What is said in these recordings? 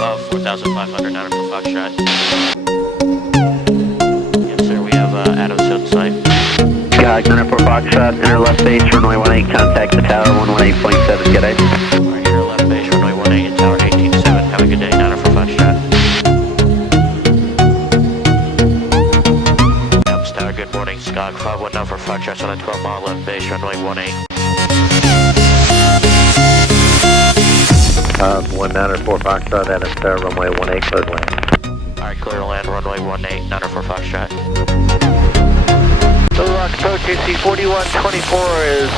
4,500 down for Foxtrot. Yes, sir, we have Adams on site. Sky, 94 Foxtrot, enter left base, runway 18, contact the tower, 118.7, good day. Alright, enter left base, runway 18, tower 18.7. Have a good day, 9 for Foxtrot. Adams Tower, good morning, Skog 519 for Foxtrot on a 12-mile left base, runway 18. 194 Foxtrot, Adams Tower, runway 18, clear to land. Alright, clear to land, runway 18, 9 for Foxtrot. Little Rock approach AC 4124 is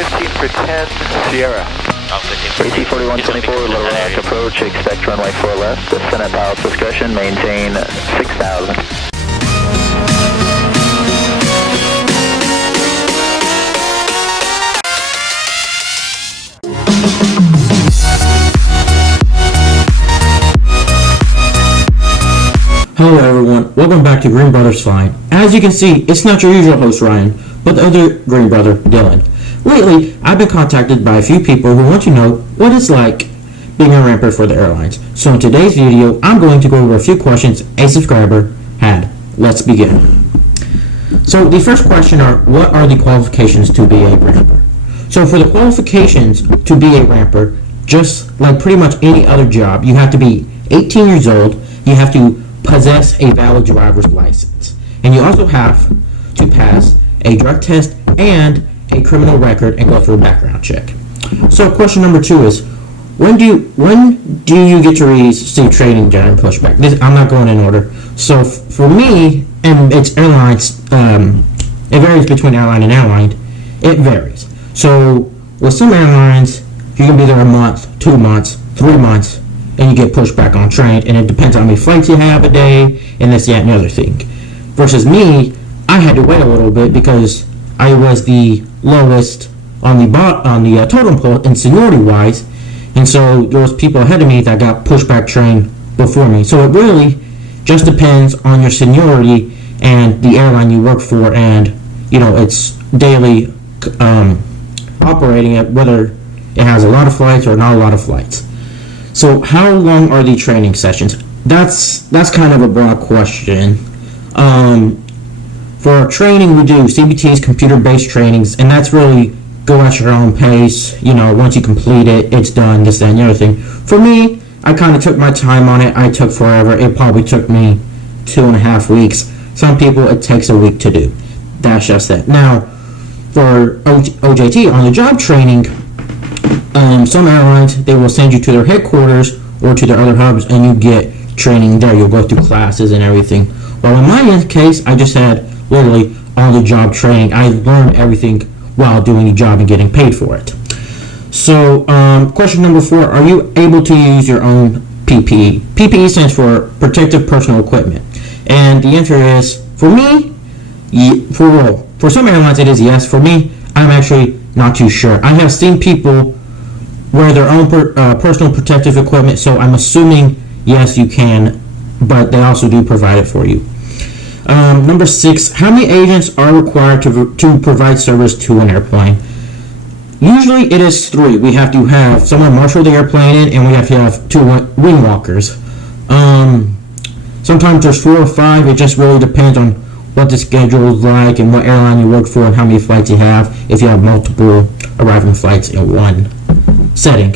15 for 10, Sierra. Oh, 15 AC 4124, Little Rock approach, expect runway 4 left, descend at ballast discussion, maintain 6,000. Hello everyone, welcome back to Greene Brothers Flying. As you can see, it's not your usual host Ryan, but the other Greene brother, Dillon. Lately, I've been contacted by a few people who want to know what it's like being a ramper for the airlines. So in today's video, I'm going to go over a few questions a subscriber had. Let's begin. So the first question are, what are the qualifications to be a ramper? So for the qualifications to be a ramper, just like pretty much any other job, you have to be 18 years old, you have to possess a valid driver's license, and you also have to pass a drug test and a criminal record and go through a background check. So question number 2 is, when do you get to receive training during pushback? I'm not going in order. So for me, and it's airlines, it varies between airline and airline. It varies. So with some airlines, you can be there a month, 2 months, 3 months, and you get pushed back on train, and it depends on how many flights you have a day, and this, that, and the other thing. Versus me, I had to wait a little bit because I was the lowest on the totem pole in seniority wise, and so there was people ahead of me that got pushed back train before me. So it really just depends on your seniority and the airline you work for, and it's daily operating at whether it has a lot of flights or not a lot of flights. So how long are the training sessions? That's kind of a broad question. For training, we do CBTs, computer-based trainings, and that's really go at your own pace. Once you complete it, it's done, this, that, and the other thing. For me, I kind of took my time on it. I took forever. It probably took me 2.5 weeks. Some people, it takes a week to do. That's just it. Now, for OJT, on-the-job training, some airlines, they will send you to their headquarters or to their other hubs, and you get training there. You'll go through classes and everything. Well, in my case, I just had literally on-the-job training. I learned everything while doing the job and getting paid for it. So, question number 4, are you able to use your own PPE? PPE stands for Protective Personal Equipment. And the answer is, for me, for some airlines it is yes. For me, I'm actually not too sure. I have seen people wear their own personal protective equipment, so I'm assuming yes, you can, but they also do provide it for you. Number 6, how many agents are required to provide service to an airplane? Usually it is 3. We have to have someone marshal the airplane in, and we have to have 2 wing walkers. Sometimes there's 4 or 5. It just really depends on what the schedule is like and what airline you work for and how many flights you have, if you have multiple arriving flights in one setting.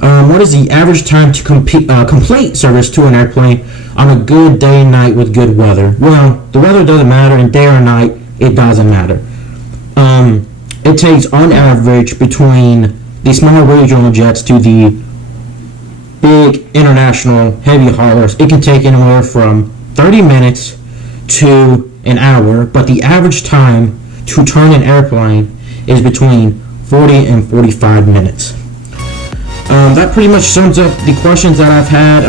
What is the average time to complete service to an airplane on a good day and night with good weather? Well, the weather doesn't matter, and day or night, it doesn't matter. It takes, on average, between the small regional jets to the big international heavy haulers, it can take anywhere from 30 minutes to an hour, but the average time to turn an airplane is between 40 and 45 minutes. That pretty much sums up the questions that I've had.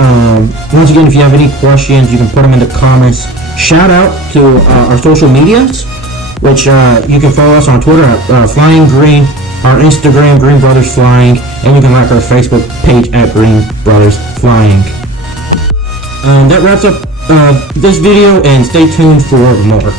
Once again, if you have any questions, you can put them in the comments. Shout out to our social medias, which you can follow us on Twitter at Flying Greene, our Instagram, Greene Brothers Flying, and you can like our Facebook page at Greene Brothers Flying. That wraps up this video, and stay tuned for more.